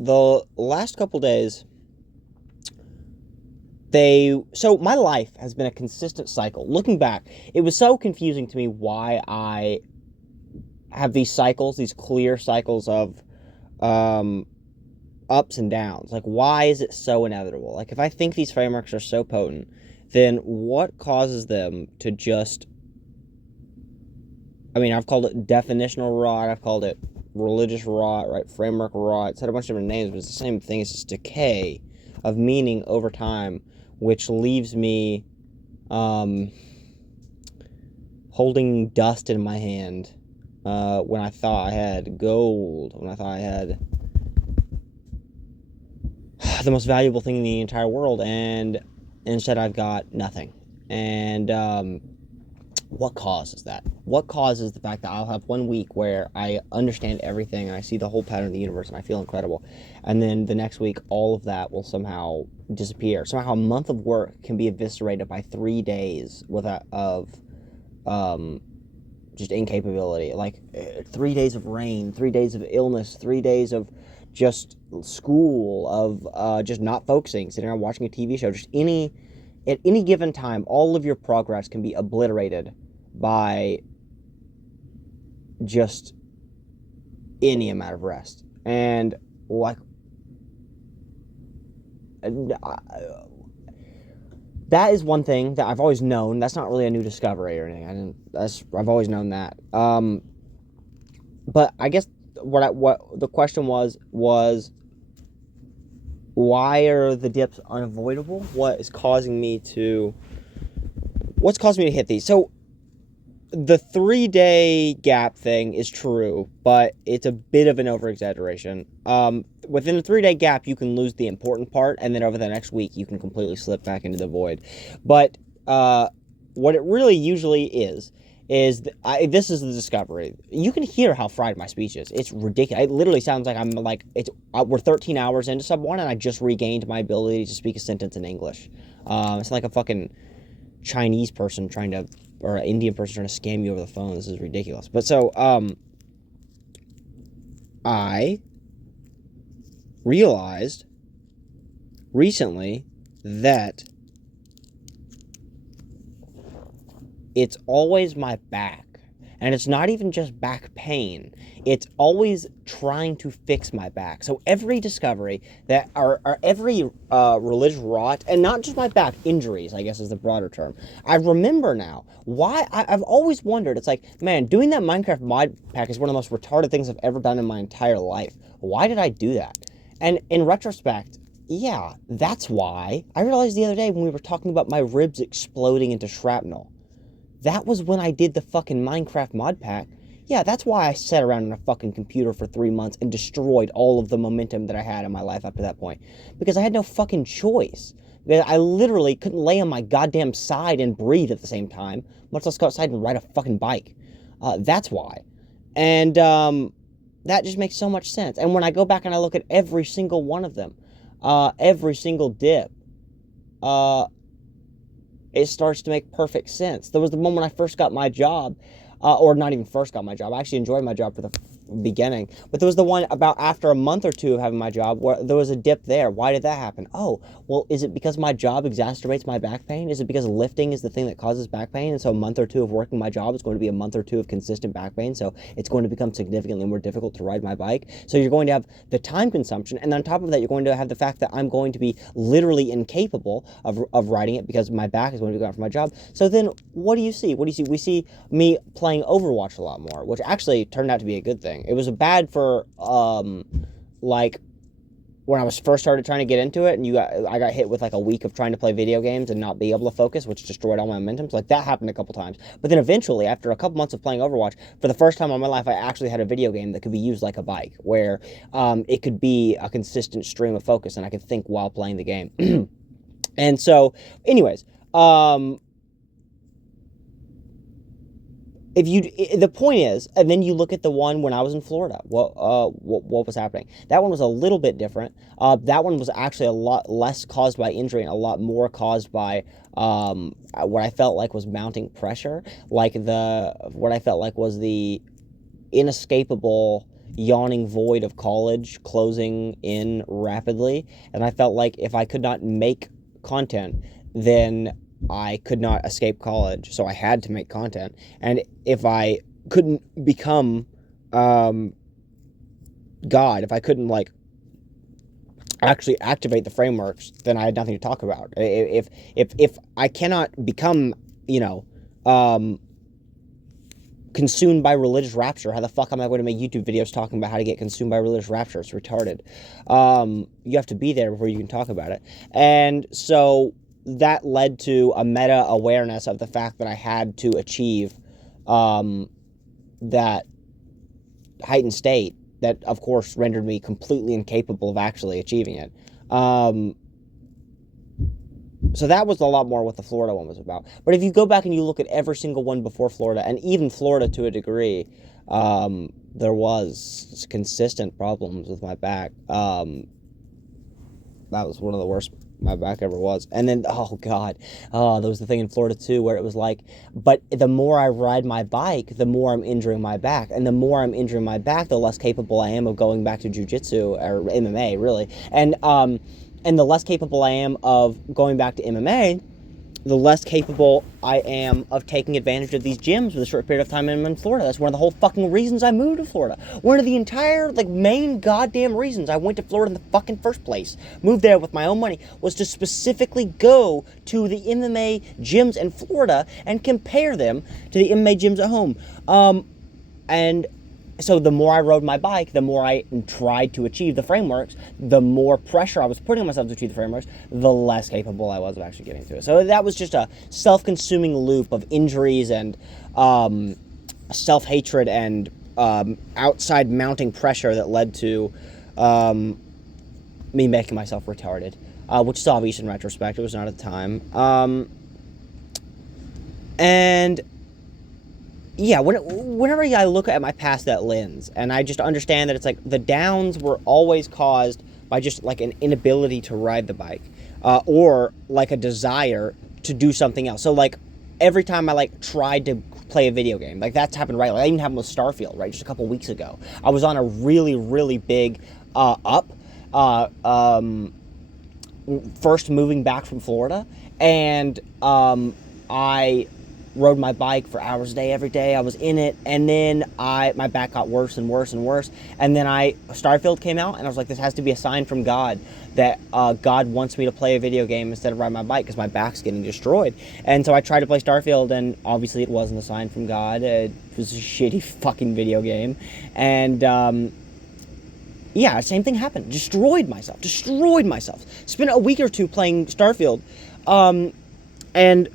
the last couple days, so my life has been a consistent cycle. Looking back, it was so confusing to me why I have these cycles, these clear cycles of ups and downs. Like, why is it so inevitable? Like, if I think these frameworks are so potent, then what causes them to just... I mean, I've called it definitional rot, I've called it religious rot, right? Framework rot. It's had a bunch of different names, but it's the same thing. It's just decay of meaning over time, which leaves me holding dust in my hand when I thought I had gold, when I thought I had the most valuable thing in the entire world, and instead I've got nothing. And what causes that? What causes the fact that I'll have 1 week where I understand everything and I see the whole pattern of the universe and I feel incredible, and then the next week all of that will somehow disappear? Somehow a month of work can be eviscerated by 3 days of just incapability. Like 3 days of rain, 3 days of illness, 3 days of just school, of just not focusing, sitting around watching a TV show. Just at any given time, all of your progress can be obliterated by just any amount of rest. And like, that is one thing that I've always known. That's not really a new discovery or anything. I've always known that. But I guess what the question was why are the dips unavoidable? What's causing me to hit these? So the 3-day gap thing is true, but it's a bit of an over-exaggeration. Within a 3-day gap, you can lose the important part, and then over the next week, you can completely slip back into the void. But what it really usually is this is the discovery. You can hear how fried my speech is. It's ridiculous. It literally sounds like we're 13 hours into sub 1 and I just regained my ability to speak a sentence in English. It's like a fucking Chinese person or an Indian person trying to scam you over the phone. This is ridiculous. But so, I realized recently that it's always my back. And it's not even just back pain. It's always trying to fix my back. So every discovery every religious rot, and not just my back, injuries, I guess is the broader term. I remember now why I've always wondered. It's like, man, doing that Minecraft mod pack is one of the most retarded things I've ever done in my entire life. Why did I do that? And in retrospect, yeah, that's why. I realized the other day when we were talking about my ribs exploding into shrapnel. That was when I did the fucking Minecraft mod pack. Yeah, that's why I sat around on a fucking computer for 3 months and destroyed all of the momentum that I had in my life up to that point. Because I had no fucking choice. Because I literally couldn't lay on my goddamn side and breathe at the same time, much less go outside and ride a fucking bike. That's why. And that just makes so much sense. And when I go back and I look at every single one of them, every single dip, it starts to make perfect sense. There was the moment I first got my job, or not even first got my job. I actually enjoyed my job for the beginning. But there was the one about after a month or two of having my job where there was a dip there. Why did that happen? Oh, well, is it because my job exacerbates my back pain? Is it because lifting is the thing that causes back pain? And so a month or two of working my job is going to be a month or two of consistent back pain. So it's going to become significantly more difficult to ride my bike. So you're going to have the time consumption. And on top of that, you're going to have the fact that I'm going to be literally incapable of riding it because my back is going to go out for my job. So then what do you see? What do you see? We see me playing Overwatch a lot more, which actually turned out to be a good thing. It was bad for, like, when I was first started trying to get into it, and I got hit with, like, a week of trying to play video games and not be able to focus, which destroyed all my momentum. So, like, that happened a couple times. But then eventually, after a couple months of playing Overwatch, for the first time in my life, I actually had a video game that could be used like a bike, where it could be a consistent stream of focus, and I could think while playing the game. And so, anyways, the point is, and then you look at the one when I was in Florida. What was happening? That one was a little bit different. That one was actually a lot less caused by injury and a lot more caused by what I felt like was mounting pressure, like what I felt like was the inescapable yawning void of college closing in rapidly, and I felt like if I could not make content, then I could not escape college, so I had to make content. And if I couldn't become God, if I couldn't like actually activate the frameworks, then I had nothing to talk about. If I cannot become, consumed by religious rapture, how the fuck am I going to make YouTube videos talking about how to get consumed by religious rapture? It's retarded. You have to be there before you can talk about it. And so that led to a meta awareness of the fact that I had to achieve that heightened state that, of course, rendered me completely incapable of actually achieving it. So that was a lot more what the Florida one was about. But if you go back and you look at every single one before Florida, and even Florida to a degree, there was consistent problems with my back. That was one of the worst my back ever was. And then, oh God, there was the thing in Florida too, where it was like, but the more I ride my bike, the more I'm injuring my back. And the more I'm injuring my back, the less capable I am of going back to jiu-jitsu, or MMA, really. And the less capable I am of going back to MMA, the less capable I am of taking advantage of these gyms with a short period of time in Florida. That's one of the whole fucking reasons I moved to Florida. One of the entire, main goddamn reasons I went to Florida in the fucking first place, moved there with my own money, was to specifically go to the MMA gyms in Florida and compare them to the MMA gyms at home. And so the more I rode my bike, the more I tried to achieve the frameworks, the more pressure I was putting on myself to achieve the frameworks, the less capable I was of actually getting through it. So that was just a self-consuming loop of injuries and self-hatred and outside mounting pressure that led to me making myself retarded, which is obvious in retrospect. It was not at the time. And yeah, whenever I look at my past that lens, and I just understand that it's like the downs were always caused by just like an inability to ride the bike, or like a desire to do something else. So like every time I tried to play a video game, that's happened, right? Like that even happened with Starfield, right? Just a couple weeks ago. I was on a really, really big first moving back from Florida, and I rode my bike for hours a day, every day. I was in it, and then my back got worse and worse and worse. And then Starfield came out, and I was like, this has to be a sign from God that God wants me to play a video game instead of ride my bike because my back's getting destroyed. And so I tried to play Starfield, and obviously it wasn't a sign from God. It was a shitty fucking video game. And yeah, same thing happened. Destroyed myself. Spent a week or two playing Starfield, and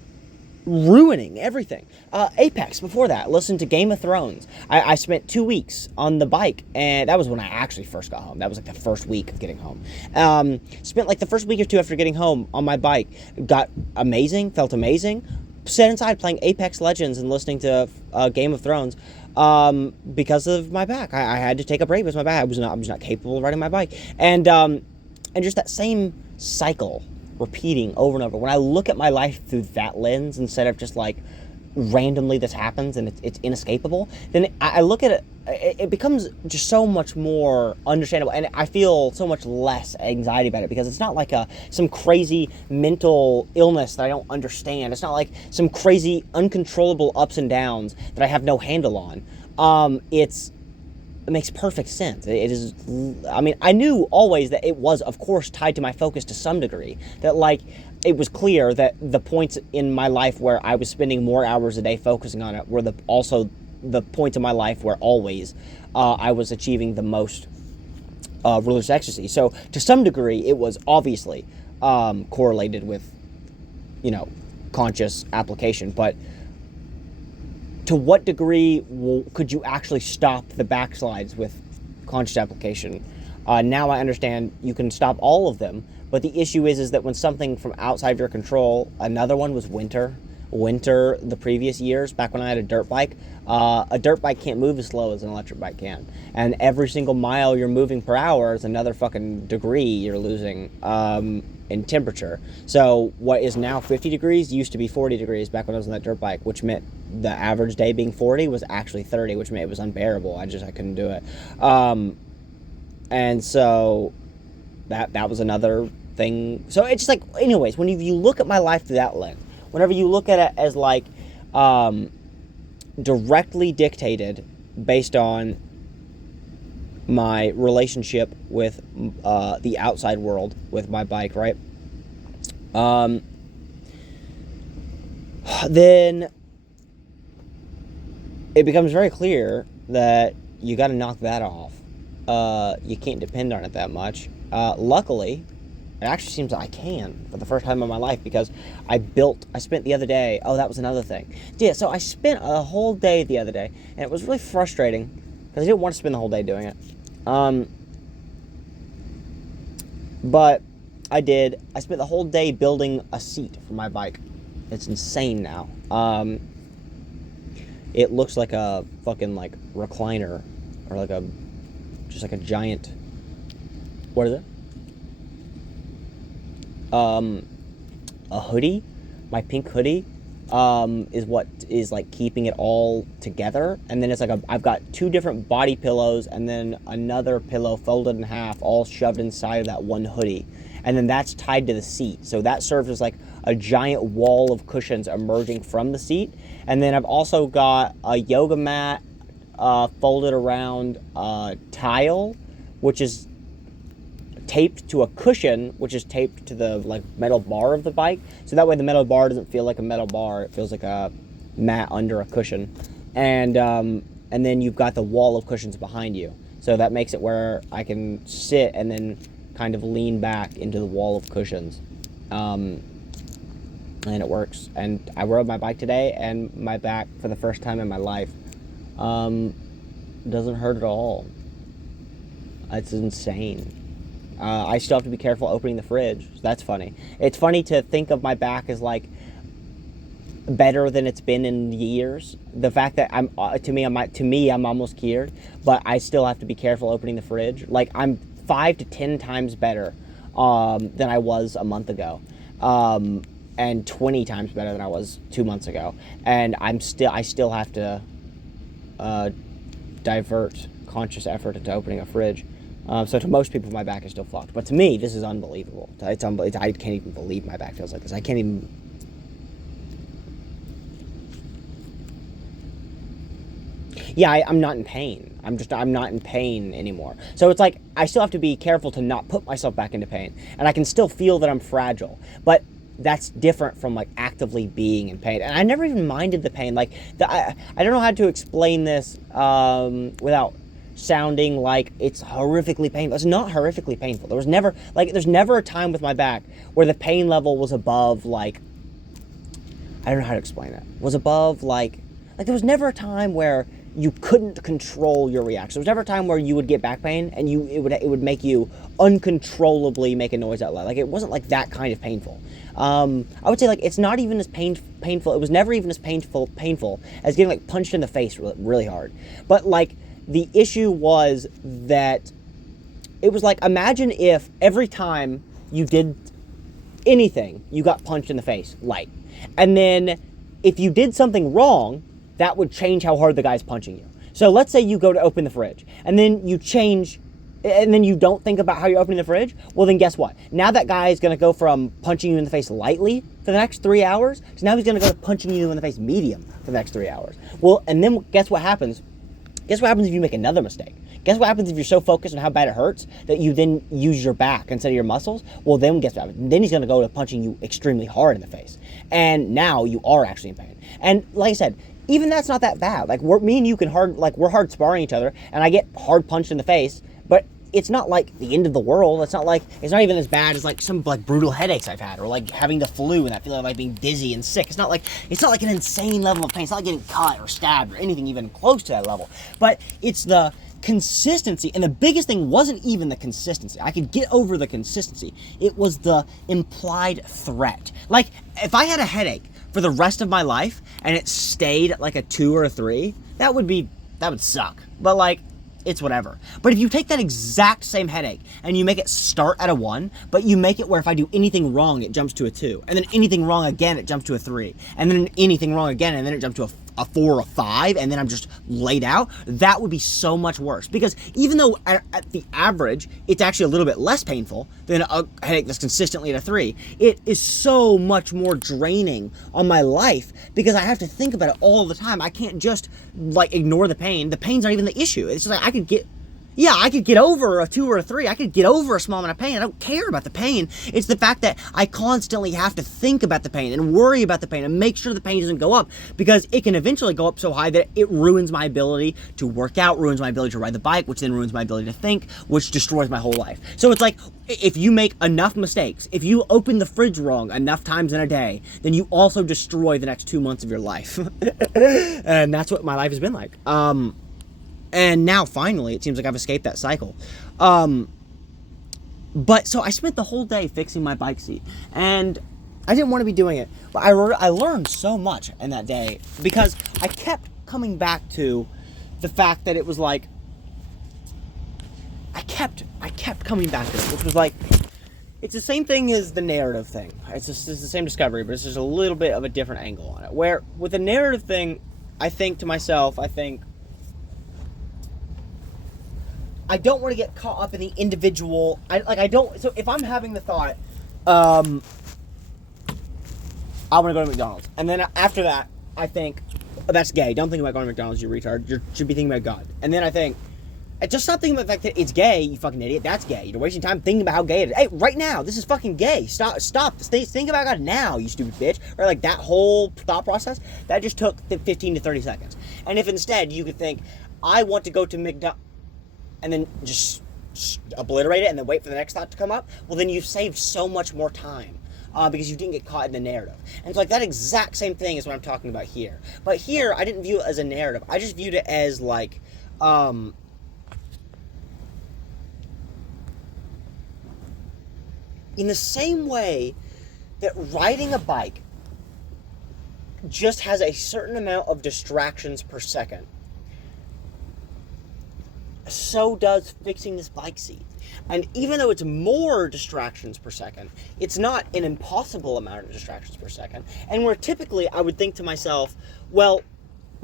ruining everything. Apex before that, listened to Game of Thrones. I spent 2 weeks on the bike, and that was when I actually first got home. That was the first week of getting home. Spent the first week or two after getting home on my bike. Got amazing, felt amazing. Sat inside playing Apex Legends and listening to Game of Thrones because of my back. I had to take a break with my back. I was not capable of riding my bike. And just that same cycle repeating over and over. When I look at my life through that lens, instead of just randomly this happens and it's inescapable, then I look at it, it becomes just so much more understandable, and I feel so much less anxiety about it because it's not like some crazy mental illness that I don't understand. It's not like some crazy uncontrollable ups and downs that I have no handle on. It makes perfect sense. It is, I mean, I knew always that it was, of course, tied to my focus to some degree. That, it was clear that the points in my life where I was spending more hours a day focusing on it were also the points in my life where always I was achieving the most religious ecstasy. So, to some degree, it was obviously correlated with, conscious application. But to what degree could you actually stop the backslides with conscious application? Now I understand you can stop all of them, but the issue is that when something from outside of your control, another one was winter. winter the previous years, back when I had a dirt bike, a dirt bike can't move as slow as an electric bike can. And every single mile you're moving per hour is another fucking degree you're losing in temperature. So what is now 50 degrees used to be 40 degrees back when I was on that dirt bike, which meant the average day being 40 was actually 30, which meant it was unbearable. I couldn't do it. And so that was another thing. So it's just like, anyways, when you look at my life through that lens, whenever you look at it as like directly dictated based on my relationship with the outside world with my bike, right? Then it becomes very clear that you got to knock that off. You can't depend on it that much. Luckily, it actually seems that I can for the first time in my life, because I spent the other day, that was another thing. Yeah, so I spent a whole day the other day, and it was really frustrating because I didn't want to spend the whole day doing it. But I did. I spent the whole day building a seat for my bike. It's insane now. It looks like a fucking like recliner, or like just like a giant, what is it? A hoodie. My pink hoodie is what is like keeping it all together. And then it's like I've got two different body pillows and then another pillow folded in half, all shoved inside of that one hoodie. And then that's tied to the seat. So that serves as like a giant wall of cushions emerging from the seat. And then I've also got a yoga mat folded around a tile, which is taped to a cushion, which is taped to the like metal bar of the bike. So that way the metal bar doesn't feel like a metal bar. It feels like a mat under a cushion. And then you've got the wall of cushions behind you. So that makes it where I can sit and then kind of lean back into the wall of cushions. And it works. And I rode my bike today, and my back, for the first time in my life, doesn't hurt at all. It's insane. I still have to be careful opening the fridge. So that's funny. It's funny to think of my back as like better than it's been in years. The fact that I'm almost cured, but I still have to be careful opening the fridge. Like I'm 5 to 10 times better than I was a month ago, and 20 times better than I was 2 months ago. And I still have to divert conscious effort into opening a fridge. So to most people, my back is still fucked. But to me, this is unbelievable. I can't even believe my back feels like this. I can't even... Yeah, I'm not in pain. I'm not in pain anymore. So it's like, I still have to be careful to not put myself back into pain. And I can still feel that I'm fragile. But that's different from like actively being in pain. And I never even minded the pain. Like, I don't know how to explain this without sounding like it's horrifically painful. It's not horrifically painful. There's never a time with my back where the pain level was above like, I don't know how to explain it. Was above like there was never a time where you couldn't control your reaction. There was never a time where you would get back pain and it would make you uncontrollably make a noise out loud. Like it wasn't like that kind of painful. I would say like it's not even as painful. It was never even as painful as getting like punched in the face really hard. But like the issue was that it was like, imagine if every time you did anything, you got punched in the face, light. And then if you did something wrong, that would change how hard the guy's punching you. So let's say you go to open the fridge, and then you change, and then you don't think about how you're opening the fridge. Well, then guess what? Now that guy is going to go from punching you in the face lightly for the next 3 hours, so now he's going to go to punching you in the face medium for the next 3 hours. Well, and then guess what happens? Guess what happens if you make another mistake? Guess what happens if you're so focused on how bad it hurts that you then use your back instead of your muscles? Well, then guess what happens? Then he's going to go to punching you extremely hard in the face. And now you are actually in pain. And like I said, even that's not that bad. Like me and you we're hard sparring each other, and I get hard punched in the face, but it's not like the end of the world. It's not even as bad as like some like brutal headaches I've had, or like having the flu and that feeling of like being dizzy and sick. It's not like an insane level of pain. It's not like getting cut or stabbed or anything even close to that level. But it's the consistency, and the biggest thing wasn't even the consistency. I could get over the consistency. It was the implied threat. Like if I had a headache for the rest of my life and it stayed at like a 2 or a 3, that would suck. But like, it's whatever. But if you take that exact same headache and you make it start at a 1, but you make it where if I do anything wrong, it jumps to a 2, and then anything wrong again, it jumps to a 3, and then anything wrong again, and then it jumps to a 4 or a 5, and then I'm just laid out, that would be so much worse. Because even though at the average, it's actually a little bit less painful than a headache that's consistently at a 3, it is so much more draining on my life because I have to think about it all the time. I can't just like ignore the pain. The pain's not even the issue. It's just like I could get over a 2 or a 3. I could get over a small amount of pain. I don't care about the pain. It's the fact that I constantly have to think about the pain and worry about the pain and make sure the pain doesn't go up, because it can eventually go up so high that it ruins my ability to work out, ruins my ability to ride the bike, which then ruins my ability to think, which destroys my whole life. So it's like, if you make enough mistakes, if you open the fridge wrong enough times in a day, then you also destroy the next 2 months of your life. And that's what my life has been like. And now, finally, it seems like I've escaped that cycle. But, so I spent the whole day fixing my bike seat. And I didn't want to be doing it. But I learned so much in that day. Because I kept coming back to the fact that it was like... I kept coming back to it. Which was like... It's the same thing as the narrative thing. It's the same discovery, but it's just a little bit of a different angle on it. Where, with the narrative thing, I think to myself, I don't want to get caught up in the individual. So if I'm having the thought, I want to go to McDonald's, and then after that, I think, oh, that's gay. Don't think about going to McDonald's, you retard. You should be thinking about God. And then I think, just stop thinking about the fact that it's gay, you fucking idiot. That's gay. You're wasting time thinking about how gay it is. Hey, right now, this is fucking gay. Stop. Think about God now, you stupid bitch. Or like that whole thought process, that just took 15 to 30 seconds. And if instead you could think, I want to go to McDonald's, and then just obliterate it and then wait for the next thought to come up, well, then you've saved so much more time because you didn't get caught in the narrative. And it's like that exact same thing is what I'm talking about here. But here, I didn't view it as a narrative. I just viewed it as like, in the same way that riding a bike just has a certain amount of distractions per second, so does fixing this bike seat. And even though it's more distractions per second, it's not an impossible amount of distractions per second. And where typically I would think to myself, well,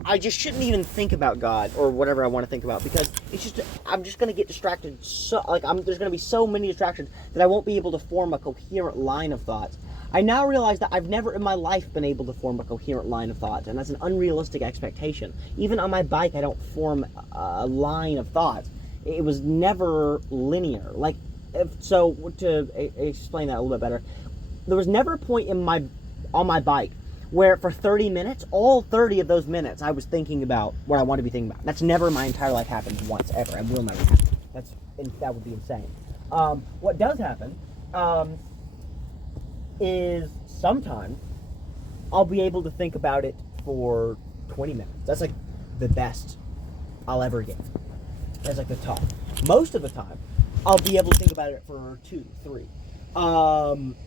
I just shouldn't even think about God or whatever I want to think about, because it's just, I'm just going to get distracted. So, like, there's going to be so many distractions that I won't be able to form a coherent line of thoughts. I now realize that I've never in my life been able to form a coherent line of thoughts, and that's an unrealistic expectation. Even on my bike, I don't form a line of thoughts. It was never linear. Like, so to explain that a little bit better, there was never a point on my bike where for 30 minutes, all 30 of those minutes, I was thinking about what I want to be thinking about. That's never in my entire life happened once, ever, and will never happen. That would be insane. What does happen is sometimes I'll be able to think about it for 20 minutes. That's like the best I'll ever get. That's like the top. Most of the time, I'll be able to think about it for 2, 3.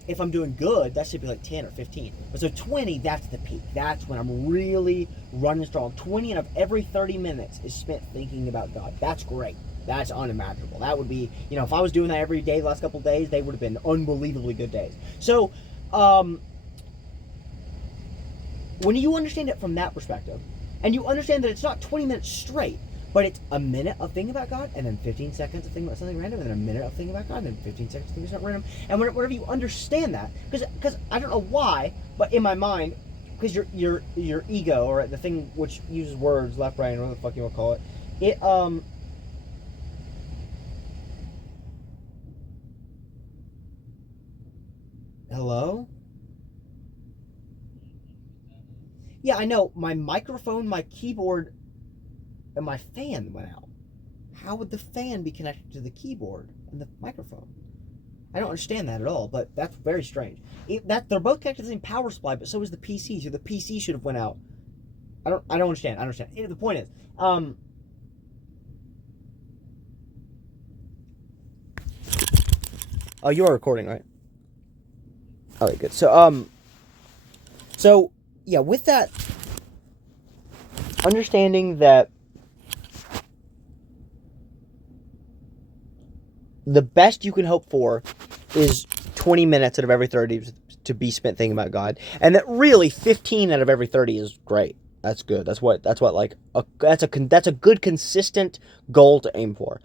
If I'm doing good, that should be like 10 or 15. But so 20, that's the peak. That's when I'm really running strong. 20 out of every 30 minutes is spent thinking about God. That's great. That's unimaginable. That would be, if I was doing that every day the last couple of days, they would have been unbelievably good days. So, when you understand it from that perspective, and you understand that it's not 20 minutes straight, but it's a minute of thinking about God, and then 15 seconds of thinking about something random, and then a minute of thinking about God, and then 15 seconds of thinking about something random. And whenever you understand that, because I don't know why, but in my mind, because your ego, or the thing which uses words, left brain, whatever the fuck you want to call it, hello? Yeah, I know. My microphone, my keyboard, and my fan went out. How would the fan be connected to the keyboard and the microphone? I don't understand that at all, but that's very strange. They're both connected to the same power supply, but so is the PC, so the PC should have went out. I don't understand. Anyway, the point is, oh, you are recording, right? All right, good. So yeah, with that, understanding that the best you can hope for is 20 minutes out of every 30 to be spent thinking about God, and that really 15 out of every 30 is great. That's good. That's what like that's a good consistent goal to aim for.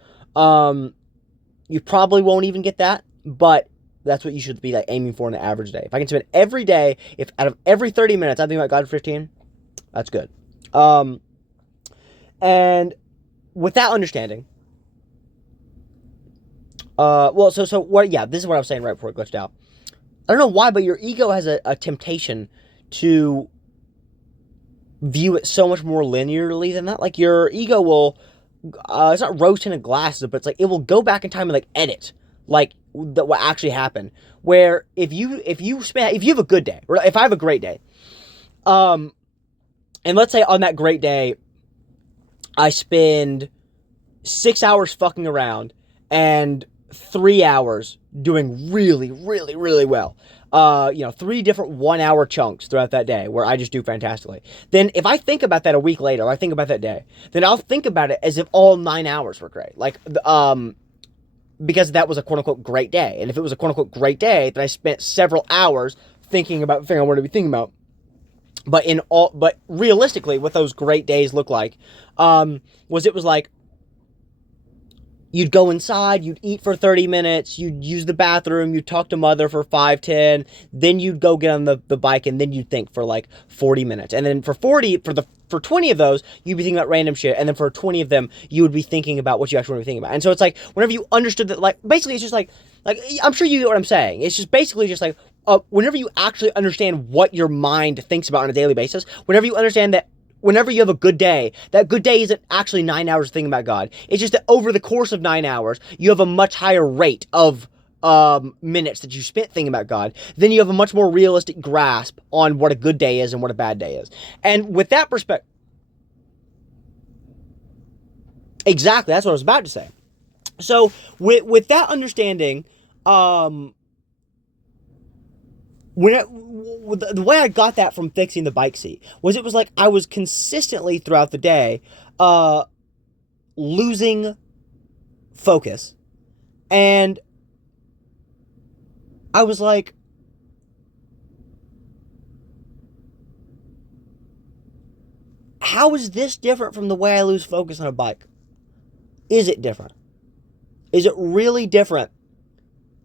You probably won't even get that, but that's what you should be like aiming for in an average day. If I can spend every day, if out of every 30 minutes I'm thinking about God for 15, that's good. And with that understanding, so what? Yeah, this is what I was saying right before it glitched out. I don't know why, but your ego has a temptation to view it so much more linearly than that. Like your ego will, it's not rose tinted glasses, but it's like it will go back in time and like edit like what actually happened. Where if you have a good day, or if I have a great day, and let's say on that great day, I spend 6 hours fucking around and 3 hours doing really, really, really well. 3 different 1 hour chunks throughout that day where I just do fantastically. Then if I think about that a week later, or I think about that day, then I'll think about it as if all 9 hours were great. Like, because that was a quote unquote great day. And if it was a quote unquote great day, then I spent several hours thinking about the thing I wanted to be thinking about. But realistically, what those great days look like, was like, you'd go inside, you'd eat for 30 minutes, you'd use the bathroom, you'd talk to mother for 5, 10, then you'd go get on the bike, and then you'd think for like 40 minutes. And then for 20 of those, you'd be thinking about random shit, and then for 20 of them, you would be thinking about what you actually want to be thinking about. And so it's like, whenever you understood that, like, basically it's just like, I'm sure you get what I'm saying. It's just basically just like, whenever you actually understand what your mind thinks about on a daily basis, whenever you understand that whenever you have a good day, that good day isn't actually 9 hours thinking about God. It's just that over the course of 9 hours, you have a much higher rate of minutes that you spent thinking about God. Then you have a much more realistic grasp on what a good day is and what a bad day is. And with that perspective, exactly, that's what I was about to say. So with that understanding, the way I got that from fixing the bike seat was it was like I was consistently throughout the day losing focus, and I was like, how is this different from the way I lose focus on a bike? Is it different? Is it really different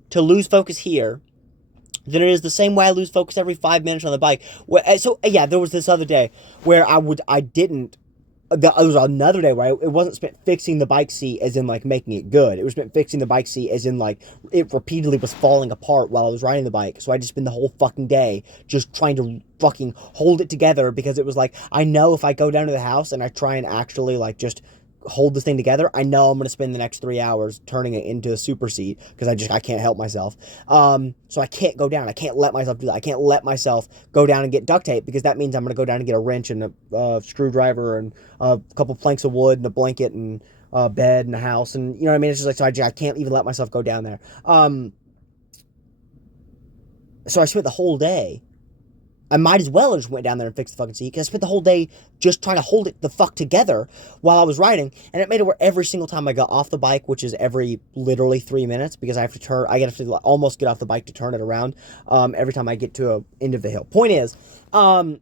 to lose focus here than it is the same way I lose focus every 5 minutes on the bike? So yeah, there was this other day where there was another day where it wasn't spent fixing the bike seat as in like making it good. It was spent fixing the bike seat as in like it repeatedly was falling apart while I was riding the bike. So I just spent the whole fucking day just trying to fucking hold it together, because it was like, I know if I go down to the house and I try and actually like just hold this thing together, I know I'm going to spend the next 3 hours turning it into a super seat, because I can't help myself. So I can't go down. I can't let myself do that. I can't let myself go down and get duct tape, because that means I'm going to go down and get a wrench and a screwdriver and a couple planks of wood and a blanket and a bed and a house, and you know what I mean? It's just like, so I can't even let myself go down there. So I spent the whole day, I might as well have just went down there and fixed the fucking seat, because I spent the whole day just trying to hold it the fuck together while I was riding, and it made it where every single time I got off the bike, which is every literally 3 minutes, because I have to almost get off the bike to turn it around, every time I get to a end of the hill. Point is, I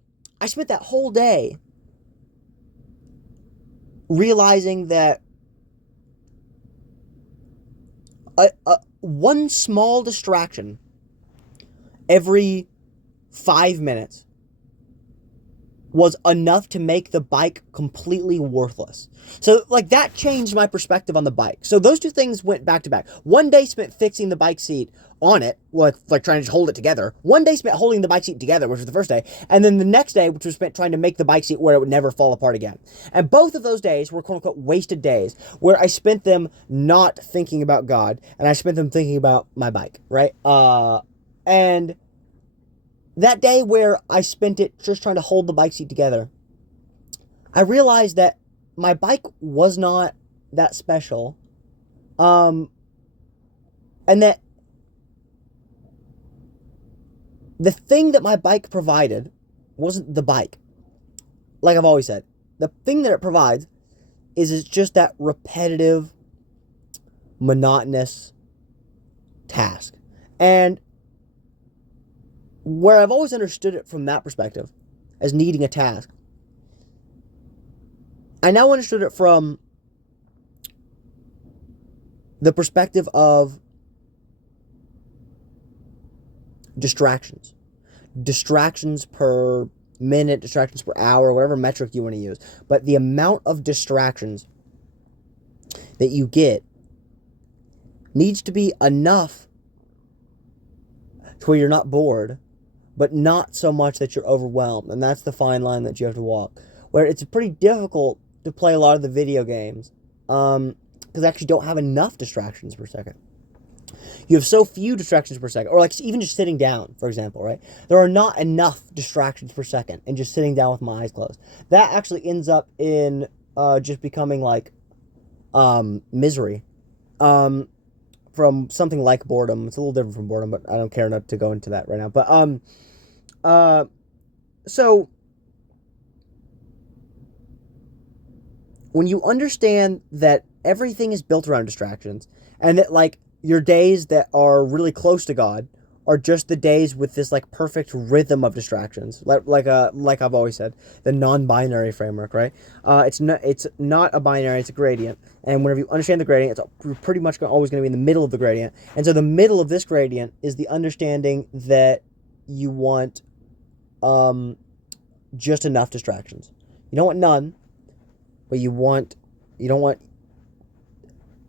spent that whole day realizing that one small distraction every 5 minutes was enough to make the bike completely worthless. So, like, that changed my perspective on the bike. So those two things went back to back. One day spent fixing the bike seat on it, like trying to just hold it together. One day spent holding the bike seat together, which was the first day. And then the next day, which was spent trying to make the bike seat where it would never fall apart again. And both of those days were quote-unquote wasted days, where I spent them not thinking about God, and I spent them thinking about my bike, right? And that day where I spent it just trying to hold the bike seat together, I realized that my bike was not that special. And that the thing that my bike provided wasn't the bike. Like I've always said, the thing that it provides is it's just that repetitive, monotonous task. And where I've always understood it from that perspective, as needing a task, I now understood it from the perspective of distractions. Distractions per minute, distractions per hour, whatever metric you want to use. But the amount of distractions that you get needs to be enough to where you're not bored, but not so much that you're overwhelmed. And that's the fine line that you have to walk. Where it's pretty difficult to play a lot of the video games because they actually don't have enough distractions per second. You have so few distractions per second, or like even just sitting down, for example, right? There are not enough distractions per second in just sitting down with my eyes closed. That actually ends up in just becoming like misery from something like boredom. It's a little different from boredom, but I don't care enough to go into that right now. But so when you understand that everything is built around distractions, and that like your days that are really close to God are just the days with this like perfect rhythm of distractions, like I've always said, the non-binary framework, right? It's not a binary, it's a gradient, and whenever you understand the gradient, it's pretty much always going to be in the middle of the gradient. And so the middle of this gradient is the understanding that you want just enough distractions. You don't want none, but you don't want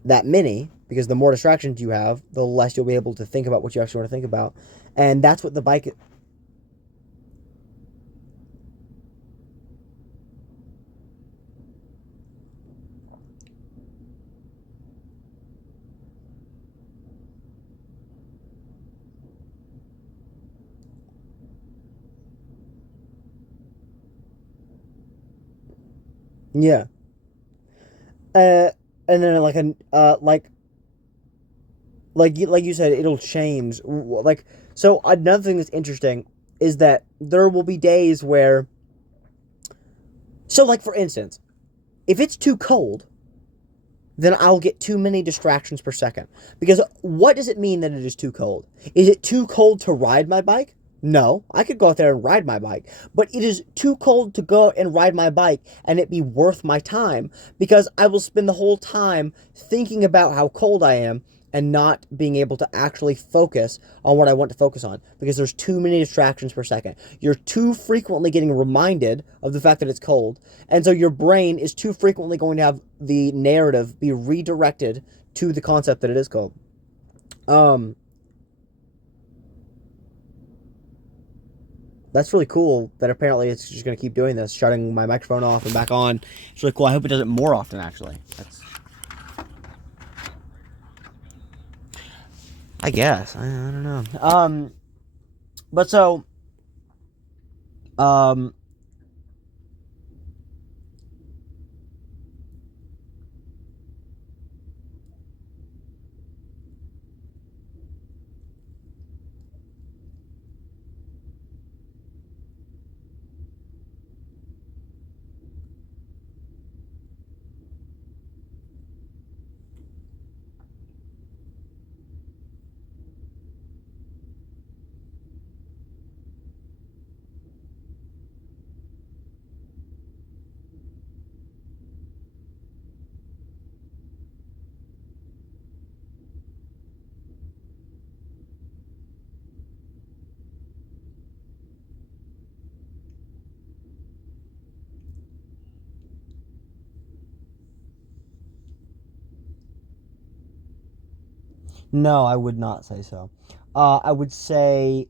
that many, because the more distractions you have, the less you'll be able to think about what you actually want to think about. And that's what the bike... Yeah. And then like you said, it'll change. Like, so another thing that's interesting is that there will be days where, so like for instance, if it's too cold, then I'll get too many distractions per second. Because what does it mean that it is too cold? Is it too cold to ride my bike? No, I could go out there and ride my bike, but it is too cold to go and ride my bike and it be worth my time, because I will spend the whole time thinking about how cold I am and not being able to actually focus on what I want to focus on, because there's too many distractions per second. You're too frequently getting reminded of the fact that it's cold, and so your brain is too frequently going to have the narrative be redirected to the concept that it is cold. That's really cool that apparently it's just going to keep doing this, shutting my microphone off and back on. It's really cool. I hope it does it more often, actually. I guess. I don't know. But so... No, I would not say so. I would say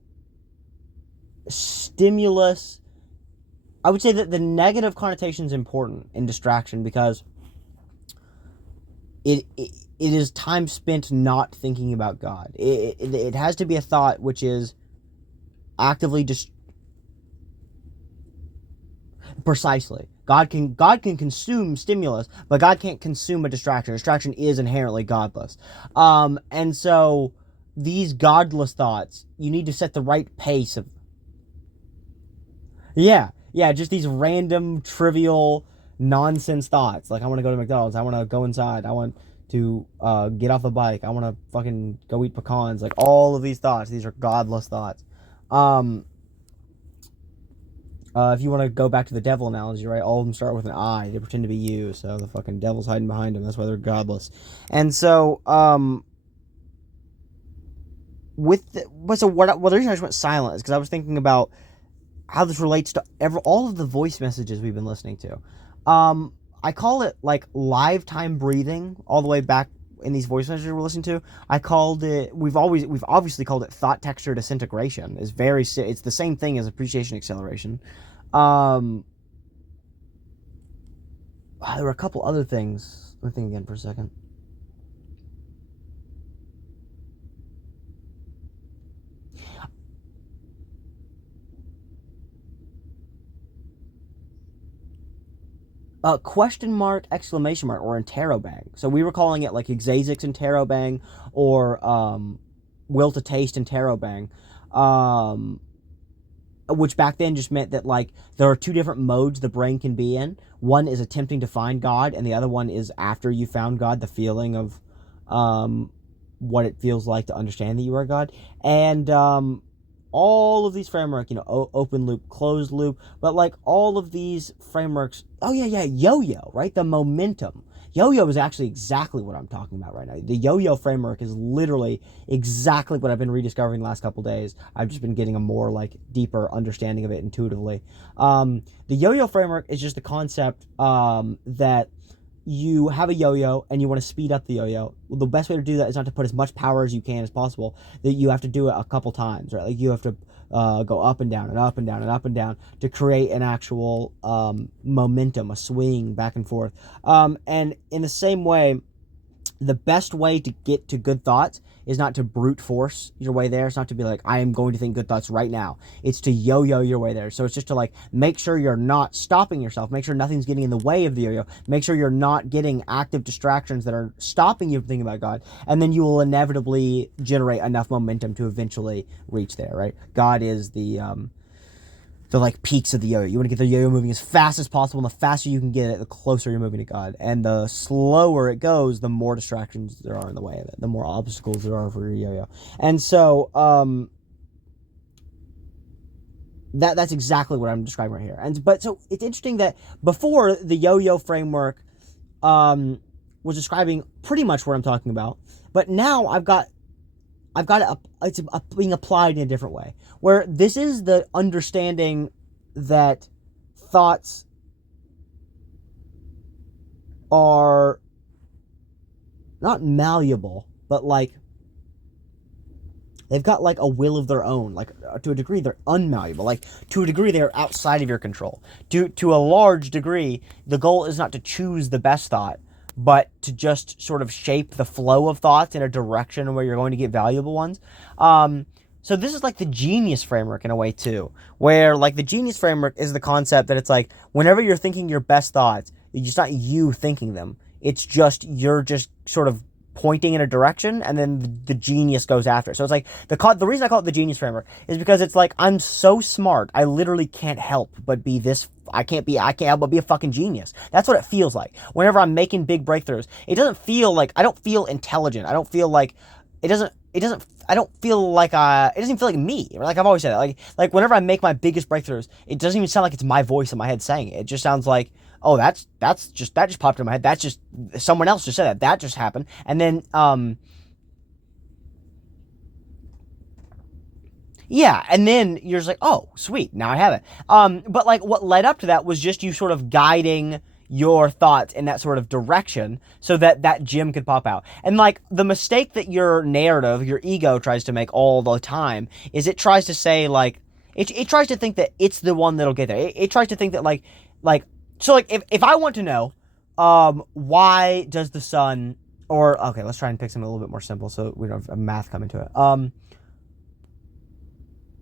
stimulus. I would say that the negative connotation is important in distraction, because it is time spent not thinking about God. It has to be a thought which is actively precisely. God can consume stimulus, but God can't consume a distraction. Distraction is inherently godless. And so these godless thoughts, you need to set the right pace of... Yeah, yeah, just these random, trivial, nonsense thoughts. Like, I want to go to McDonald's. I want to go inside. I want to get off the bike. I want to fucking go eat pecans. Like, all of these thoughts. These are godless thoughts. Um, if you want to go back to the devil analogy, right? All of them start with an I. They pretend to be you. So the fucking devil's hiding behind them. That's why they're godless. And so, the reason I just went silent is because I was thinking about how this relates to all of the voice messages we've been listening to. I call it like live time breathing all the way back in these voice messages we're listening to. I called it, we've obviously called it thought texture disintegration. It's the same thing as appreciation acceleration. There were a couple other things. Let me think again for a second. Question mark, exclamation mark, or interrobang. So we were calling it like xzaayzyx interrobang, or will to taste interrobang, which back then just meant that like there are two different modes the brain can be in. One is attempting to find God, and the other one is after you found God, the feeling of what it feels like to understand that you are God. And all of these frameworks, open loop, closed loop, but like all of these frameworks, yo-yo, right? The momentum. Yo-yo is actually exactly what I'm talking about right now. The yo-yo framework is literally exactly what I've been rediscovering the last couple days. I've just been getting a more like deeper understanding of it intuitively. The yo-yo framework is just the concept that you have a yo-yo and you want to speed up the yo-yo. Well, the best way to do that is not to put as much power as you can as possible. That you have to do it a couple times, right? Like you have to go up and down and up and down and up and down to create an actual momentum, a swing back and forth. And in the same way, the best way to get to good thoughts is not to brute force your way there. It's not to be like, I am going to think good thoughts right now. It's to yo-yo your way there. So it's just to like make sure you're not stopping yourself. Make sure nothing's getting in the way of the yo-yo. Make sure you're not getting active distractions that are stopping you from thinking about God. And then you will inevitably generate enough momentum to eventually reach there, right? God is the like peaks of the yo-yo. You want to get the yo-yo moving as fast as possible, and the faster you can get it, the closer you're moving to God. And the slower it goes, the more distractions there are in the way of it, the more obstacles there are for your yo-yo. And so that's exactly what I'm describing right here. But so it's interesting that before the yo-yo framework was describing pretty much what I'm talking about, but now I've got it's being applied in a different way, where this is the understanding that thoughts are not malleable, but like they've got like a will of their own. Like to a degree, they're unmalleable. Like to a degree, they're outside of your control. To a large degree, the goal is not to choose the best thought, but to just sort of shape the flow of thoughts in a direction where you're going to get valuable ones. So this is like the genius framework in a way too, where like the genius framework is the concept that it's like whenever you're thinking your best thoughts, it's not you thinking them. It's just you're just sort of pointing in a direction, and then the genius goes after it. So it's like the reason I call it the genius framework is because it's like I'm so smart, I literally can't help but be this. I can't help but be a fucking genius. That's what it feels like whenever I'm making big breakthroughs. It doesn't feel like I don't feel intelligent. I don't feel like it doesn't. I don't feel like it doesn't even feel like me. Like I've always said that. Like whenever I make my biggest breakthroughs, it doesn't even sound like it's my voice in my head saying it. It just sounds like, oh, that just popped in my head. That's just someone else just said that. That just happened. And then yeah, and then you're just like, oh, sweet, now I have it. But like what led up to that was just you sort of guiding your thoughts in that sort of direction so that gem could pop out. And like the mistake that your narrative, your ego tries to make all the time is it tries to say like, it tries to think that it's the one that'll get there. It tries to think that so like if I want to know, why does the sun, or okay, let's try and pick something a little bit more simple so we don't have math come into it.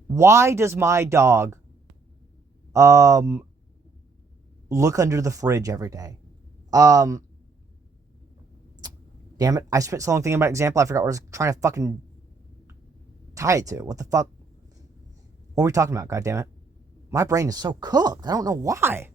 Why does my dog look under the fridge every day? Damn it, I spent so long thinking about an example, I forgot what I was trying to fucking tie it to. What the fuck? What were we talking about, God damn it? My brain is so cooked. I don't know why.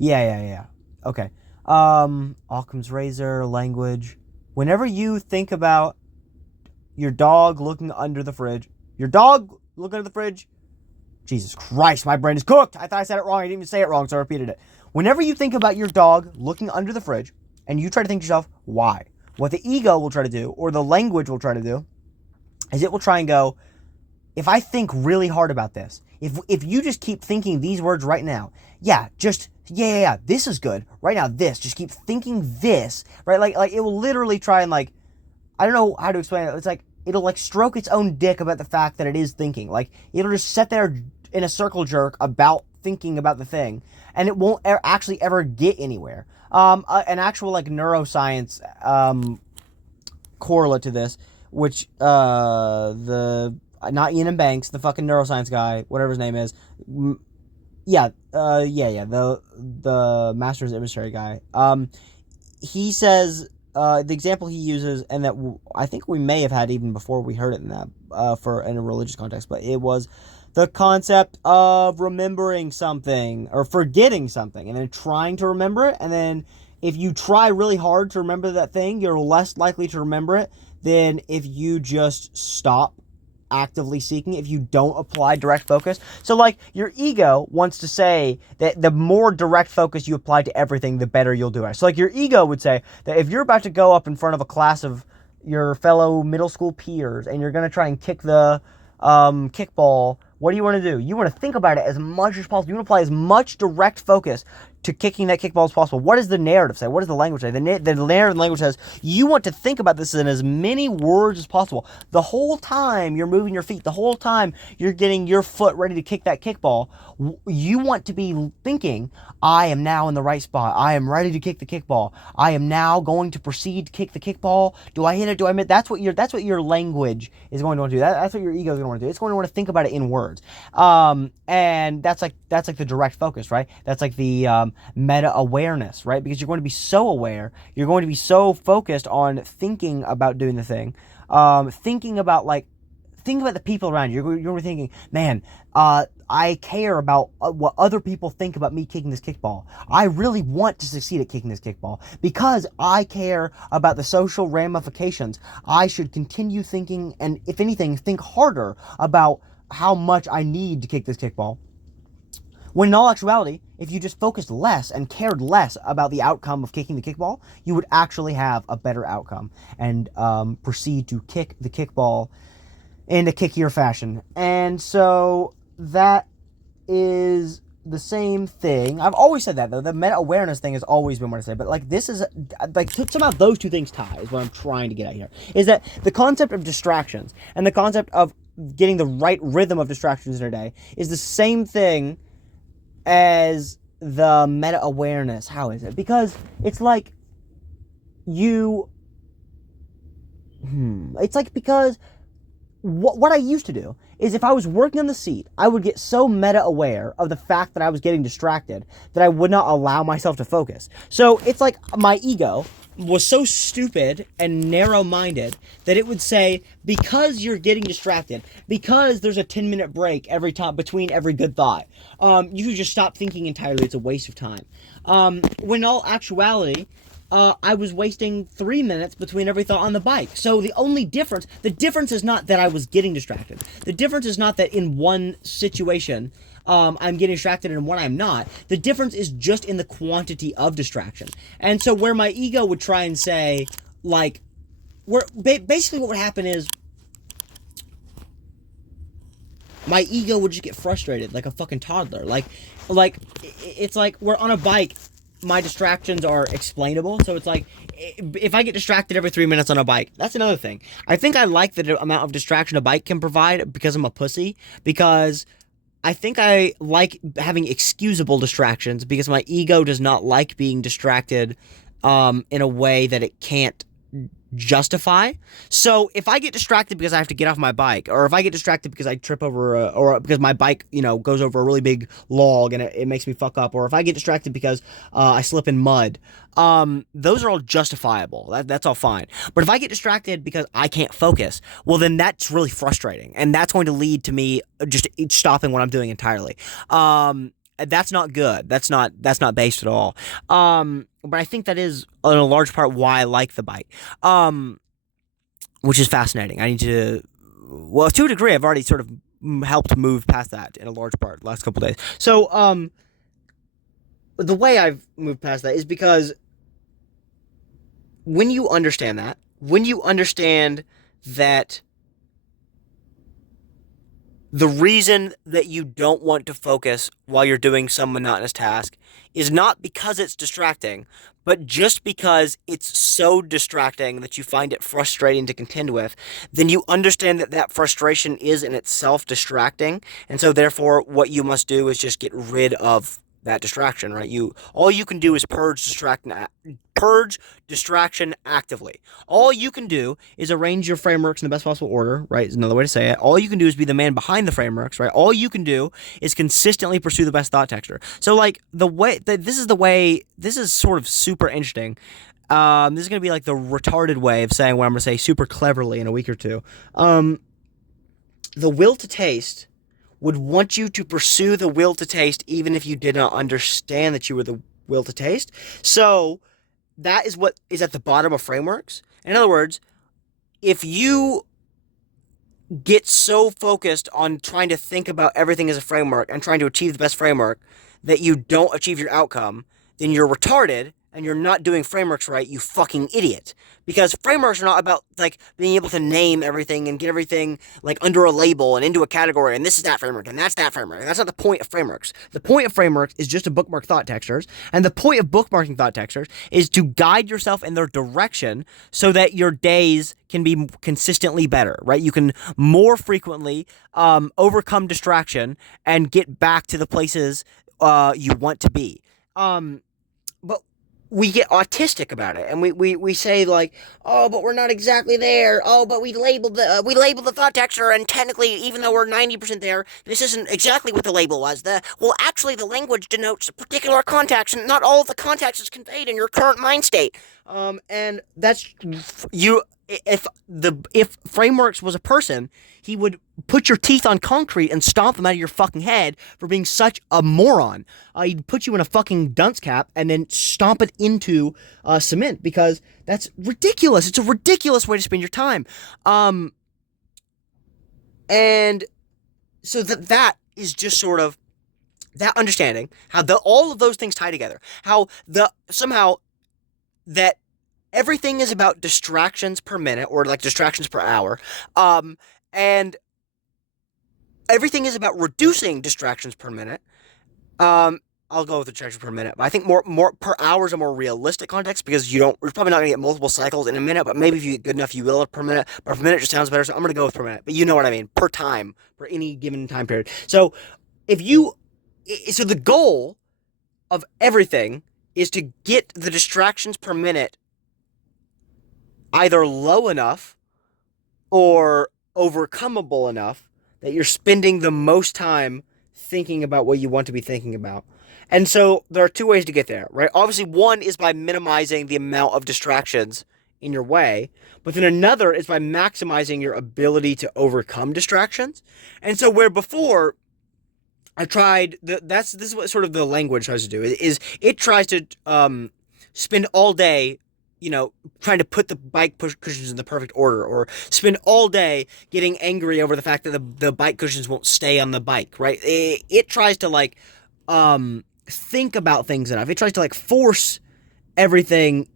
Yeah. Okay. Occam's razor, language. Whenever you think about your dog looking under the fridge, Jesus Christ, my brain is cooked. I thought I said it wrong. I didn't even say it wrong, so I repeated it. Whenever you think about your dog looking under the fridge, and you try to think to yourself, why? What the ego will try to do, or the language will try to do, is it will try and go, if I think really hard about this, if you just keep thinking these words right now, this is good. Right now, just keep thinking this, right? Like it will literally try and like, I don't know how to explain it. It's like, it'll like stroke its own dick about the fact that it is thinking. Like, it'll just sit there in a circle jerk about thinking about the thing, and it won't actually ever get anywhere. An actual like neuroscience correlate to this, which not Ian and Banks, the fucking neuroscience guy, whatever his name is. The master's emissary guy. He says, the example he uses, and that I think we may have had even before we heard it in that, in a religious context, but it was the concept of remembering something or forgetting something and then trying to remember it. And then if you try really hard to remember that thing, you're less likely to remember it than if you just stop actively seeking it, if you don't apply direct focus. So like, your ego wants to say that the more direct focus you apply to everything, the better you'll do it. So like, your ego would say that if you're about to go up in front of a class of your fellow middle school peers and you're going to try and kick the kickball, what do you want to do? You want to think about it as much as possible. You want to apply as much direct focus to kicking that kickball as possible. What does the narrative say? What does the language say? The narrative language says you want to think about this in as many words as possible. The whole time you're moving your feet, the whole time you're getting your foot ready to kick that kickball, you want to be thinking, I am now in the right spot. I am ready to kick the kickball. I am now going to proceed to kick the kickball. Do I hit it? Do I miss? That's what your language is going to want to do. That's what your ego is going to want to do. It's going to want to think about it in words. And that's like the direct focus, right? That's like the meta awareness, right? Because you're going to be so aware, you're going to be so focused on thinking about doing the thing, thinking about the people around you. You're going to be thinking, man, I care about what other people think about me kicking this kickball. I really want to succeed at kicking this kickball because I care about the social ramifications. I should continue thinking, and if anything, think harder about how much I need to kick this kickball. When in all actuality, if you just focused less and cared less about the outcome of kicking the kickball, you would actually have a better outcome and proceed to kick the kickball in a kickier fashion. And so that is the same thing. I've always said that, though. The meta-awareness thing has always been what I say. But, like, this is, like, somehow those two things tie is what I'm trying to get at here. Is that the concept of distractions and the concept of getting the right rhythm of distractions in a day is the same thing as the meta-awareness. How is it? Because it's like because what I used to do is if I was working on the seat, I would get so meta-aware of the fact that I was getting distracted that I would not allow myself to focus. So it's like my ego was so stupid and narrow-minded that it would say, because you're getting distracted, because there's a 10-minute break every time between every good thought, you should just stop thinking entirely. It's a waste of time. When in all actuality, I was wasting 3 minutes between every thought on the bike. So the difference is not that I was getting distracted. The difference is not that in one situation, I'm getting distracted and one I'm not. The difference is just in the quantity of distraction. And so where my ego would try and say, like, basically what would happen is my ego would just get frustrated like a fucking toddler. Like it's like we're on a bike. My distractions are explainable. So it's like, if I get distracted every 3 minutes on a bike, that's another thing. I think I like the amount of distraction a bike can provide because I'm a pussy. Because I think I like having excusable distractions because my ego does not like being distracted in a way that it can't justify. So if I get distracted because I have to get off my bike, or if I get distracted because I trip over, or because my bike, goes over a really big log and it makes me fuck up, or if I get distracted because I slip in mud, those are all justifiable. That's all fine. But if I get distracted because I can't focus, well, then that's really frustrating, and that's going to lead to me just stopping what I'm doing entirely. That's not good. That's not based at all. But I think that is in a large part why I like the bike. Which is fascinating. I need to, well, to a degree, I've already sort of helped move past that in a large part the last couple days. So, the way I've moved past that is because when you understand that the reason that you don't want to focus while you're doing some monotonous task is not because it's distracting, but just because it's so distracting that you find it frustrating to contend with, then you understand that frustration is in itself distracting, and so therefore what you must do is just get rid of that distraction, right? All you can do is purge distraction actively. All you can do is arrange your frameworks in the best possible order, right? Is another way to say it. All you can do is be the man behind the frameworks, right? All you can do is consistently pursue the best thought texture. So, like, this is sort of super interesting. This is going to be like the retarded way of saying what I'm going to say super cleverly in a week or two. The will to taste would want you to pursue the will to taste even if you did not understand that you were the will to taste. So that is what is at the bottom of frameworks. In other words, if you get so focused on trying to think about everything as a framework and trying to achieve the best framework that you don't achieve your outcome, then you're retarded and you're not doing frameworks right, you fucking idiot. Because frameworks are not about, like, being able to name everything and get everything, like, under a label and into a category, and this is that framework, and that's that framework. That's not the point of frameworks. The point of frameworks is just to bookmark thought textures, and the point of bookmarking thought textures is to guide yourself in their direction so that your days can be consistently better, right? You can more frequently overcome distraction and get back to the places you want to be. But we get autistic about it, and we say, like, oh, but we're not exactly there. Oh, but we labeled the thought texture, and technically, even though we're 90% there, this isn't exactly what the label was. Actually, the language denotes a particular context, and not all of the context is conveyed in your current mind state. And that's you. If frameworks was a person, he would put your teeth on concrete and stomp them out of your fucking head for being such a moron. He'd put you in a fucking dunce cap and then stomp it into cement, because that's ridiculous. It's a ridiculous way to spend your time. And so that is just sort of that understanding how all of those things tie together. How somehow that everything is about distractions per minute, or like distractions per hour, and everything is about reducing distractions per minute. I'll go with distractions per minute, but I think more per hour is a more realistic context, because you're probably not gonna get multiple cycles in a minute, but maybe if you get good enough, you will per minute. But per minute just sounds better, so I'm gonna go with per minute. But you know what I mean, per time, for any given time period. So so the goal of everything is to get the distractions per minute either low enough or overcomable enough that you're spending the most time thinking about what you want to be thinking about. And so there are two ways to get there, right? Obviously, one is by minimizing the amount of distractions in your way, but then another is by maximizing your ability to overcome distractions. And so where before I tried, this is what sort of the language tries to do, is it tries to spend all day trying to put the bike cushions in the perfect order, or spend all day getting angry over the fact that the bike cushions won't stay on the bike, right? It tries to, like, think about things enough. It tries to, like, force everything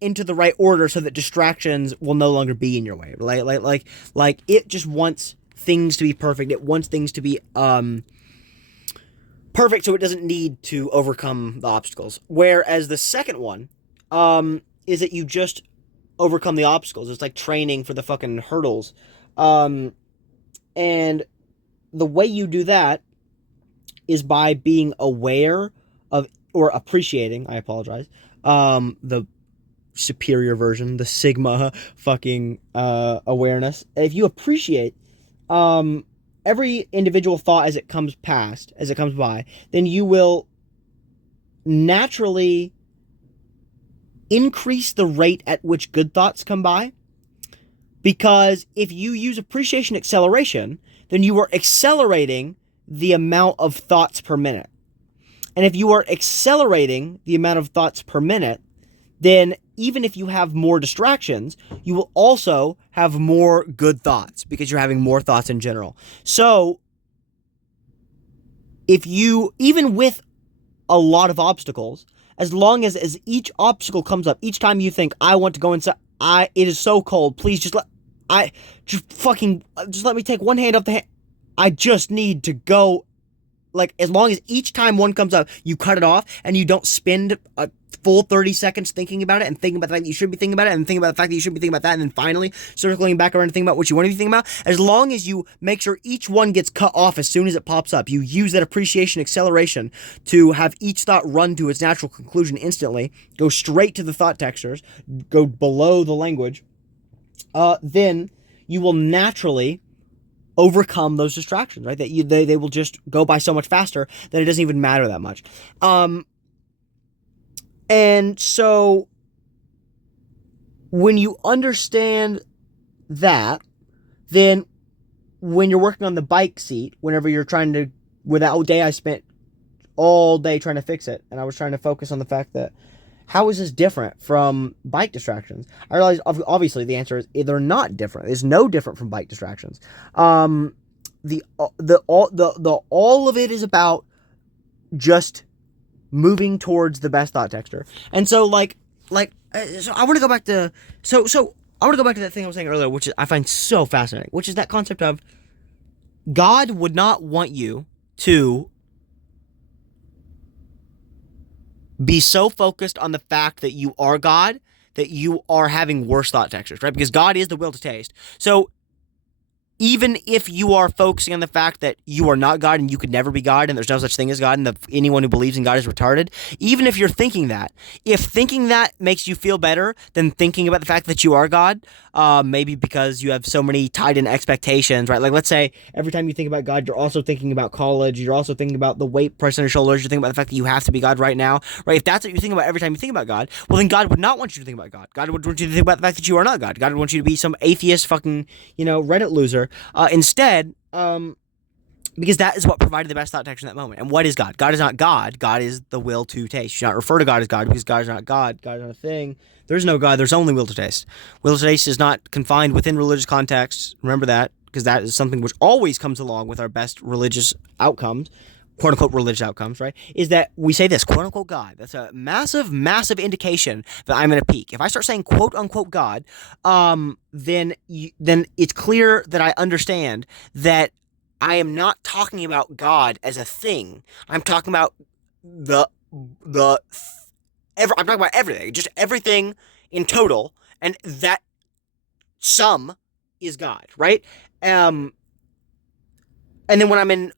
into the right order so that distractions will no longer be in your way. Like it just wants things to be perfect. It wants things to be perfect, so it doesn't need to overcome the obstacles. Whereas the second one is that you just overcome the obstacles. It's like training for the fucking hurdles. And the way you do that is by being aware of, or appreciating, I apologize, the superior version, the sigma fucking awareness. If you appreciate every individual thought as it comes by, then you will naturally increase the rate at which good thoughts come by. Because if you use appreciation acceleration, then you are accelerating the amount of thoughts per minute. And if you are accelerating the amount of thoughts per minute, then even if you have more distractions, you will also have more good thoughts because you're having more thoughts in general. So if you, even with a lot of obstacles, as long as each obstacle comes up, each time you think, I want to go inside, it is so cold, please just let me take one hand off the hand. I just need to go. Like, as long as each time one comes up, you cut it off and you don't spend a full 30 seconds thinking about it and thinking about the fact that you should be thinking about it and thinking about the fact that you should be thinking about that and then finally circling back around and thinking about what you want to be thinking about, as long as you make sure each one gets cut off as soon as it pops up, you use that appreciation acceleration to have each thought run to its natural conclusion instantly, go straight to the thought textures, go below the language, then you will naturally overcome those distractions, right? That they will just go by so much faster that it doesn't even matter that much. And so when you understand that, then when you're working on the bike seat, whenever you're trying to, with that day I spent all day trying to fix it, and I was trying to focus on the fact that, how is this different from bike distractions? I realized, obviously, the answer is they're not different. It's no different from bike distractions. All of it is about just moving towards the best thought texture. And so, so I want to go back to that thing I was saying earlier, which is, I find so fascinating, which is that concept of God would not want you to be so focused on the fact that you are God that you are having worse thought textures, right? Because God is the will to taste. So even if you are focusing on the fact that you are not God and you could never be God and there's no such thing as God and anyone who believes in God is retarded, even if you're thinking that, if thinking that makes you feel better than thinking about the fact that you are God, maybe because you have so many tied in expectations, right? Like, let's say every time you think about God, you're also thinking about college, you're also thinking about the weight pressed on your shoulders, you're thinking about the fact that you have to be God right now, right? If that's what you think about every time you think about God, well, then God would not want you to think about God. God would want you to think about the fact that you are not God. God would want you to be some atheist fucking, Reddit loser. Instead, because that is what provided the best thought texture in that moment. And what is God? God is not God. God is the will to taste. You should not refer to God as God because God is not God. God is not a thing. There's no God. There's only will to taste. Will to taste is not confined within religious contexts. Remember that, because that is something which always comes along with our best religious outcomes, quote unquote religious outcomes, right? Is that we say this, quote unquote God. That's a massive, massive indication that I'm in a peak. If I start saying quote unquote God, then it's clear that I understand that I am not talking about God as a thing. I'm talking about I'm talking about everything, just everything in total, and that sum is God, right? And then when I'm in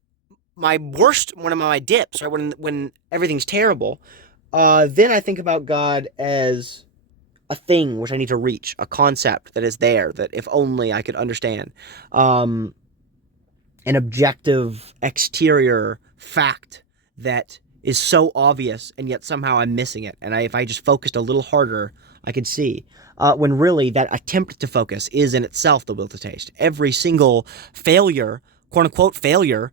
my worst, one of my dips, right, when everything's terrible, then I think about God as a thing which I need to reach, a concept that is there, that if only I could understand, an objective exterior fact that is so obvious and yet somehow I'm missing it, and if I just focused a little harder, I could see. When really that attempt to focus is in itself the will to taste. Every single failure, quote unquote failure,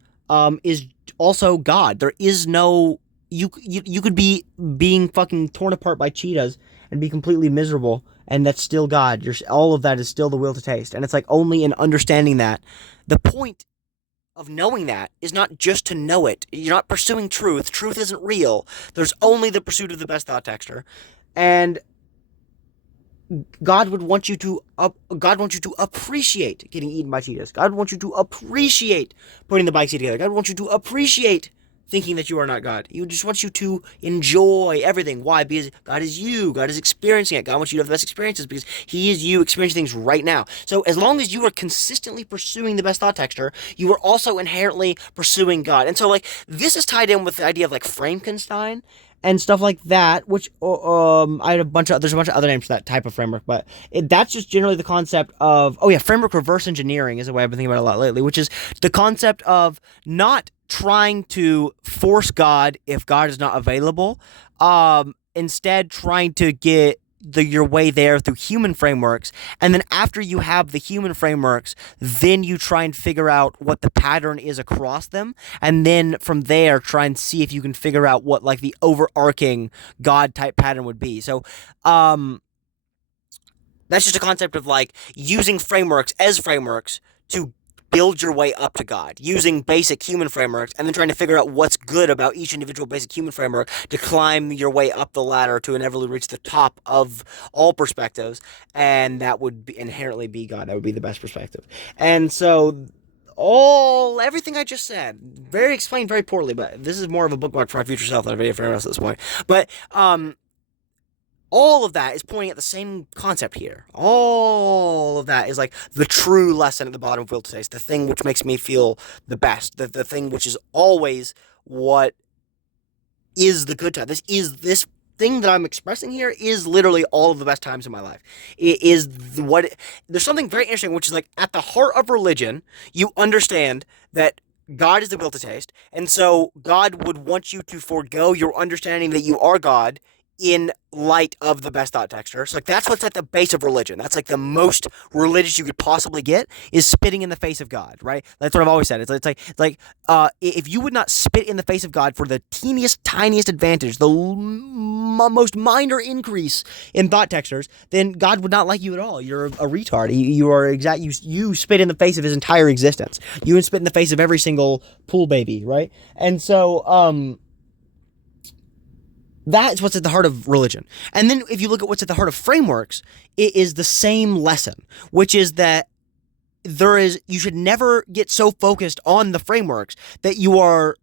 is also God. There is no, you could be being fucking torn apart by cheetahs and be completely miserable, and that's still God. All of that is still the will to taste. And it's like only in understanding that, the point of knowing that is not just to know it. You're not pursuing truth. Truth isn't real. There's only the pursuit of the best thought texture. And God would want you to appreciate getting eaten by cheetahs. God would want you to appreciate putting the bike seat together. God would want you to appreciate thinking that you are not God. He just wants you to enjoy everything. Why? Because God is you. God is experiencing it. God wants you to have the best experiences because He is you experiencing things right now. So as long as you are consistently pursuing the best thought texture, you are also inherently pursuing God. And so, like, this is tied in with the idea of, like, Frankenstein and stuff like that, which I had there's a bunch of other names for that type of framework, but that's just generally the concept of, framework reverse engineering is a way I've been thinking about a lot lately, which is the concept of not trying to force God if God is not available, instead trying to get your way there through human frameworks, and then after you have the human frameworks, then you try and figure out what the pattern is across them, and then from there try and see if you can figure out what like the overarching God type pattern would be. So that's just a concept of like using frameworks as frameworks to build your way up to God, using basic human frameworks, and then trying to figure out what's good about each individual basic human framework to climb your way up the ladder to inevitably reach the top of all perspectives, and that would inherently be God. That would be the best perspective. And so everything I just said, very explained very poorly, but this is more of a bookmark for my future self than a video for everyone else at this point. But all of that is pointing at the same concept here. All of that is like the true lesson at the bottom of Will to Taste, the thing which makes me feel the best, the thing which is always what is the good time. This thing that I'm expressing here is literally all of the best times in my life. It is there's something very interesting, which is like at the heart of religion, you understand that God is the will to taste, and so God would want you to forego your understanding that you are God in light of the best thought texture. So like that's what's at the base of religion. That's like the most religious you could possibly get, is spitting in the face of God, right? That's what I've always said. It's like if you would not spit in the face of God for the teeniest, tiniest advantage, the most minor increase in thought textures, then God would not like you at all. You're a retard. You spit in the face of his entire existence. You would spit in the face of every single pool baby, right? And so that's what's at the heart of religion. And then if you look at what's at the heart of frameworks, it is the same lesson, which is that you should never get so focused on the frameworks that you are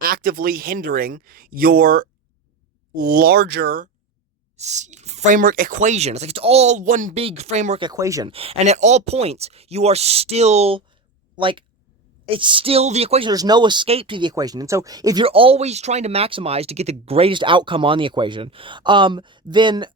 actively hindering your larger framework equation. It's like it's all one big framework equation. And at all points, you are still like, it's still the equation. There's no escape to the equation. And so if you're always trying to maximize to get the greatest outcome on the equation, then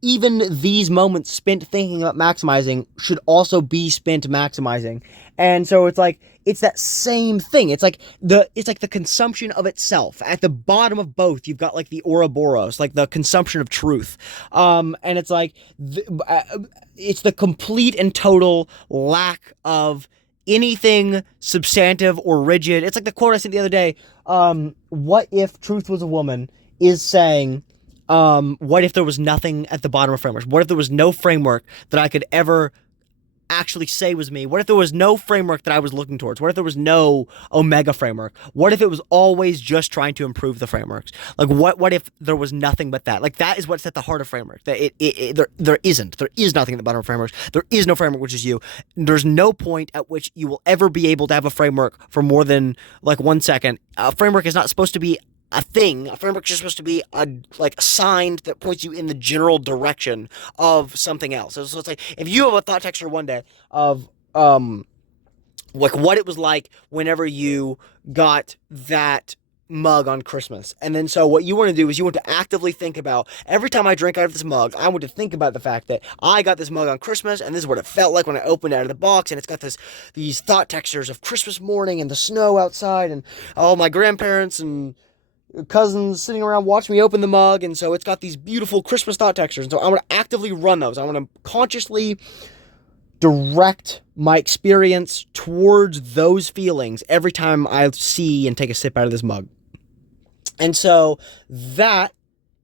even these moments spent thinking about maximizing should also be spent maximizing. And so it's like, it's that same thing. It's like the consumption of itself. At the bottom of both, you've got like the Ouroboros, like the consumption of truth. And it's like, it's the complete and total lack of anything substantive or rigid. It's like the quote I sent the other day. What if truth was a woman is saying, what if there was nothing at the bottom of frameworks? What if there was no framework that I could ever actually say was me? What if there was no framework that I was looking towards? What if there was no omega framework? What if it was always just trying to improve the frameworks? Like what if there was nothing but that? Like that is what's at the heart of framework. That there is nothing at the bottom of frameworks. There is no framework which is you. There's no point at which you will ever be able to have a framework for more than like 1 second. A framework is not supposed to be a thing. A framework is just supposed to be a sign that points you in the general direction of something else. So it's like if you have a thought texture one day of like what it was like whenever you got that mug on Christmas, and then so what you want to do is you want to actively think about every time I drink out of this mug, I want to think about the fact that I got this mug on Christmas, and this is what it felt like when I opened it out of the box, and it's got these thought textures of Christmas morning and the snow outside and all my grandparents and cousins sitting around watching me open the mug, and so it's got these beautiful Christmas thought textures, and so I want to actively run those. I want to consciously direct my experience towards those feelings every time I see and take a sip out of this mug. And so that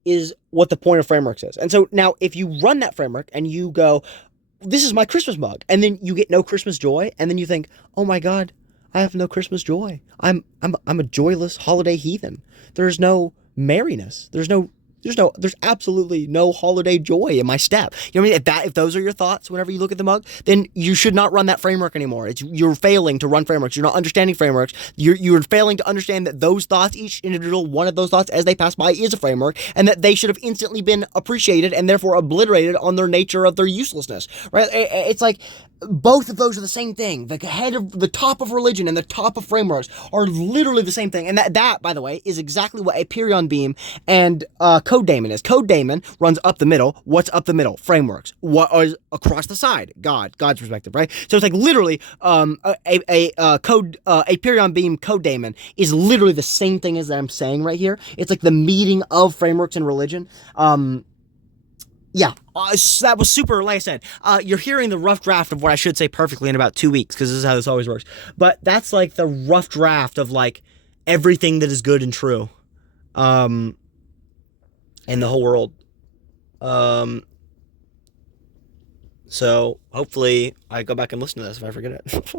is what the point of frameworks is. And so now if you run that framework and you go, this is my Christmas mug, and then you get no Christmas joy, and then you think, oh my God, I have no Christmas joy. I'm a joyless holiday heathen. There's no merriness. There's absolutely no holiday joy in my step. You know what I mean? If those are your thoughts whenever you look at the mug, then you should not run that framework anymore. You're failing to run frameworks. You're not understanding frameworks. You're failing to understand that those thoughts, each individual one of those thoughts as they pass by is a framework, and that they should have instantly been appreciated and therefore obliterated on their nature of their uselessness, right? It's like, both of those are the same thing. The top of religion and the top of frameworks are literally the same thing. And that, by the way, is exactly what Aperion Beam and Code Daemon is. Code Daemon runs up the middle. What's up the middle? Frameworks. What is across the side? God's perspective, right? So it's like literally Aperion Beam Code Daemon is literally the same thing as that I'm saying right here. It's like the meeting of frameworks and religion. Yeah, that was super, like I said, you're hearing the rough draft of what I should say perfectly in about 2 weeks, because this is how this always works. But that's like the rough draft of like everything that is good and true in the whole world. So hopefully I go back and listen to this if I forget it.